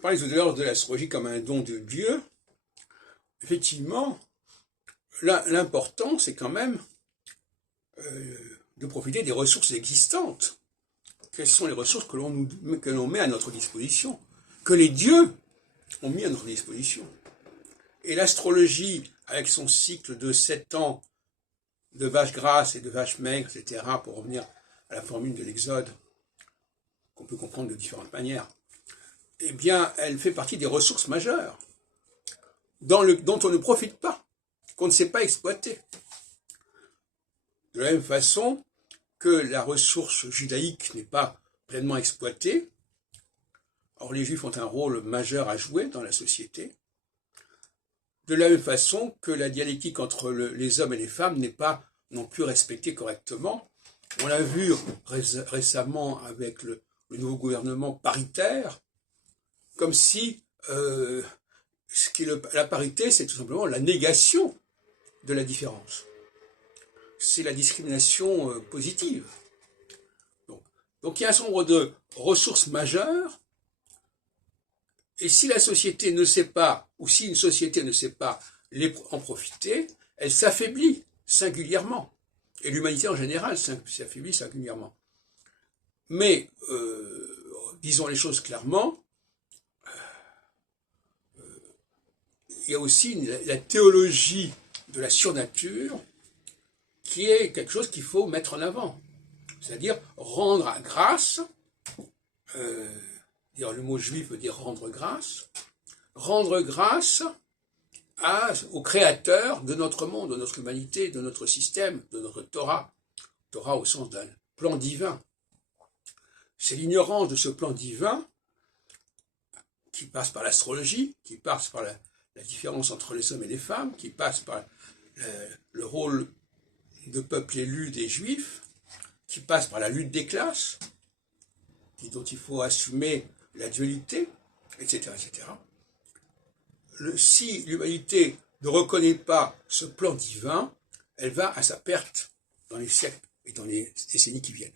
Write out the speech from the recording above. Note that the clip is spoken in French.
parlait tout à l'heure de l'astrologie comme un don de Dieu. Effectivement, l'important, c'est quand même de profiter des ressources existantes. Quelles sont les ressources que l'on met à notre disposition, que les dieux ont mis à notre disposition. Et l'astrologie, avec son cycle de 7 ans de vaches grasses et de vaches maigres, etc., pour revenir à la formule de l'Exode, qu'on peut comprendre de différentes manières, eh bien, elle fait partie des ressources majeures, dont on ne profite pas, qu'on ne sait pas exploiter. De la même façon que la ressource judaïque n'est pas pleinement exploitée, or les Juifs ont un rôle majeur à jouer dans la société, de la même façon que la dialectique entre les hommes et les femmes n'est pas non plus respectée correctement. On l'a vu récemment avec le nouveau gouvernement paritaire, comme si la parité, c'est tout simplement la négation de la différence. C'est la discrimination positive. Donc il y a un certain nombre de ressources majeures, et si la société ne sait pas, ou si une société ne sait pas en profiter, elle s'affaiblit singulièrement. Et l'humanité en général s'affaiblit singulièrement. Mais, disons les choses clairement, il y a aussi la théologie de la surnature qui est quelque chose qu'il faut mettre en avant. C'est-à-dire rendre grâce, le mot juif veut dire rendre grâce au créateur de notre monde, de notre humanité, de notre système, de notre Torah au sens d'un plan divin. C'est l'ignorance de ce plan divin qui passe par l'astrologie, qui passe par la différence entre les hommes et les femmes, qui passe par le rôle de peuple élu des Juifs, qui passe par la lutte des classes, dont il faut assumer la dualité, etc., etc. Si l'humanité ne reconnaît pas ce plan divin, elle va à sa perte dans les siècles et dans les décennies qui viennent.